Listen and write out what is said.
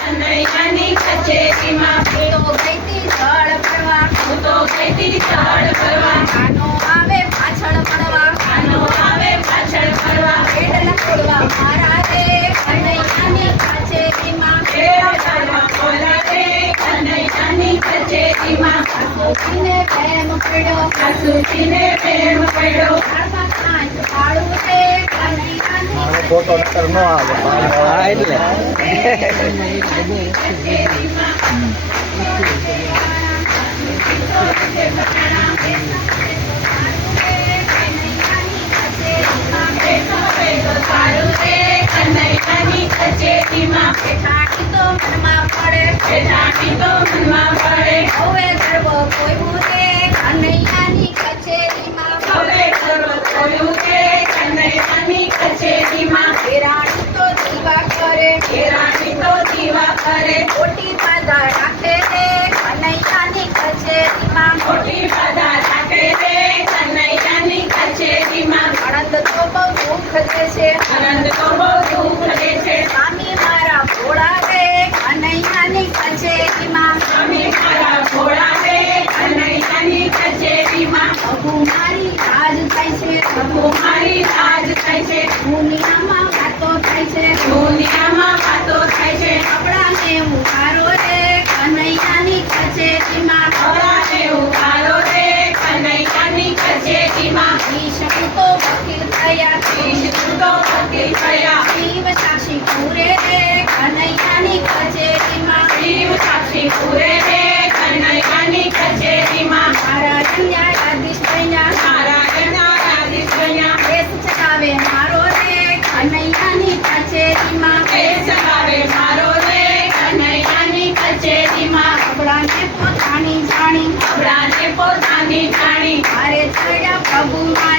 કનૈયાની કચેરીમાં હું તો ગઈતી જળ ભરવા હું તો ગઈતી ભરવા કાનો આવે પાછળ કાનો આવે પાછળ ફરવા પેડલા ખોલવા મારા રે કનૈયાની કચેરીમાં કેળા ચાલવા બોલાવે કનૈયાની કચેરીમાં સાસુજીને પ્રેમ પડ્યો સાસુજીને પ્રેમ પડ્યો પાડું રે કનૈયાની ફોટો નકર ન આવે હા એટલે હવે ગરબો કોઈ કચેરીમાં હવે ગર્વ થયું થાય છે દુનિયામાં વાતો થાય છે આપણાને ઉભારો રે, કનૈયાની કચેરીમાં ખવડાવે ઉભારો રે, કનૈયાની કચેરીમાં થયા ઈશ્વર તો વકીલ થયા. શિવ સાક્ષી álbum.